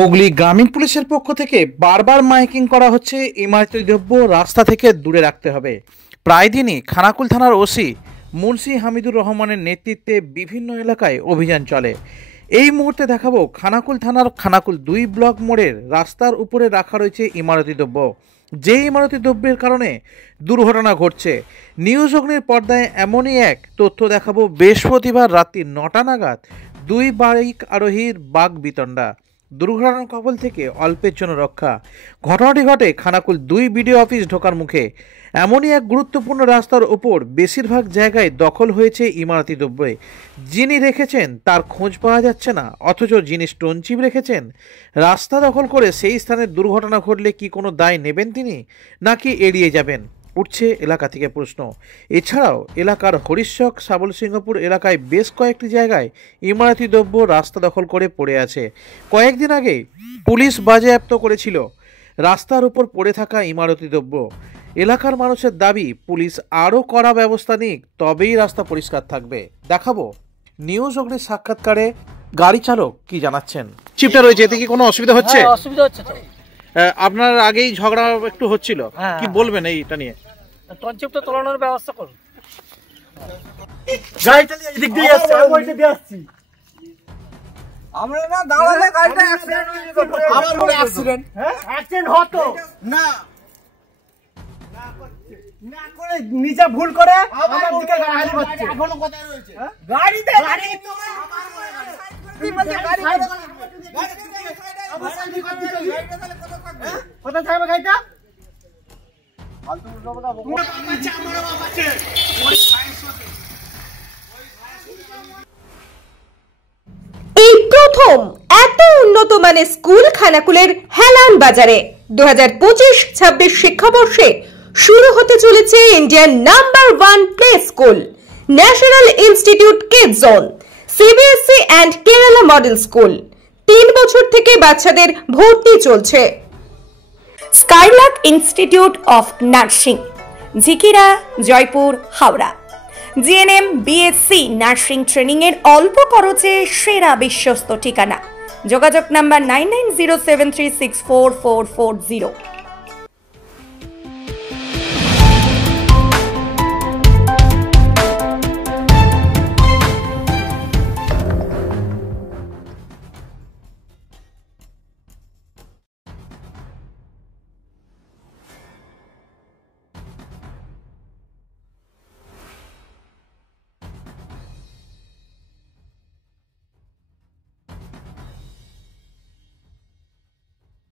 হুগলি গ্রামীণ পুলিশের পক্ষ থেকে বারবার মাইকিং করা হচ্ছে, ইমারতি দ্রব্য রাস্তা থেকে দূরে রাখতে হবে। প্রায় দিনই খানাকুল থানার ওসি মুন্সি হামিদুর রহমানের নেতৃত্বে বিভিন্ন এলাকায় অভিযান চলে। এই মুহূর্তে দেখাবো খানাকুল থানার খানাকুল 2 ব্লক মোড়ের রাস্তার উপরে রাখা রয়েছে ইমারতি দ্রব্য। যে ইমারতি দ্রব্যের কারণে দুর্ঘটনা ঘটছে। নিউজ অগ্নির পর্দায় এমনই এক তথ্য দেখাবো। বৃহস্পতিবার রাত্রি 9টা নাগাদ 2 বাইক আরোহীর বাগ বিতণ্ডা, দুর্ঘটনার কবল থেকে অল্পের জন্য রক্ষা। ঘটনাটি ঘটে খানাকুল 2 বিডিও অফিস ঢোকার মুখে। এমনই এক গুরুত্বপূর্ণ রাস্তার ওপর বেশিরভাগ জায়গায় দখল হয়েছে ইমারতি দ্রব্য। যিনি রেখেছেন তার খোঁজ পাওয়া যাচ্ছে না, অথচ যিনি স্টোন চিপ রেখেছেন রাস্তা দখল করে সেই স্থানে দুর্ঘটনা ঘটলে কি কোনো দায় নেবেন তিনি, নাকি এড়িয়ে যাবেন, উঠছে এলাকা থেকে প্রশ্ন। এছাড়াও এলাকার হরিশ্বক সাবল সিংহপুর এলাকায় বেশ কয়েকটি জায়গায় ইমারতি দ্রব্য রাস্তা দখল করে পড়ে আছে। কয়েকদিন আগে পুলিশ বাজেয়াপ্ত করেছিল রাস্তার উপর পড়ে থাকা ইমারতি দ্রব্য। এলাকার মানুষের দাবি পুলিশ আরও কড়া ব্যবস্থা নিক, তবেই রাস্তা পরিষ্কার থাকবে। দেখাবো নিউজ অগ্নির সাক্ষাৎকারে গাড়ি চালক কি জানাচ্ছেন। চিপটা রয়েছে, এতে কি কোনো অসুবিধা হচ্ছে? অসুবিধা হচ্ছে তো। আপনার আগেই ঝগড়া একটু হচ্ছিল, কি বলবেন এইটা নিয়ে? টনচিপটা তোলানোর ব্যবস্থা করুন। গাড়িটা নিয়ে এদিক দিয়ে আসছে, আমি ওইটা দিয়ে আসছি। আমরা না দাঁড়ালে গাড়িটা অ্যাক্সিডেন্ট হয়ে যেত। আমার পুরো অ্যাক্সিডেন্ট, হ্যাঁ অ্যাক্সিডেন্ট হতো না, না করে নিজে ভুল করে আমার দিকে গাড়ি মারছে। এখনো কোথায় রয়েছে গাড়িতে? গাড়ি তো আমার তুই বলতে গাড়ি গাড়ি আমার সাইড দিয়ে গাড়িটা তাহলে কোথায় থাকবে গাড়িটা? ফালতু উল্টো কথা বলবো। আমার বাবা আছে ওই এই প্রথম এত উন্নত মানের স্কুল খানাকুলের হেলান বাজারে 2025-26 শিক্ষাবর্ষে শুরু হতে চলেছে Indian number 1 play school, national institute kids zone, CBSE and Kerala model school. 3 বছর থেকে বাচ্চাদের ভর্তি চলছে। Skylark institute of nursing, Jhikira, Jaipur, Howrah. GNM, BSc nursing training এর অল্প খরচে সেরা বিশ্বস্ত ঠিকানা। যোগাযোগ নাম্বার 9907364440।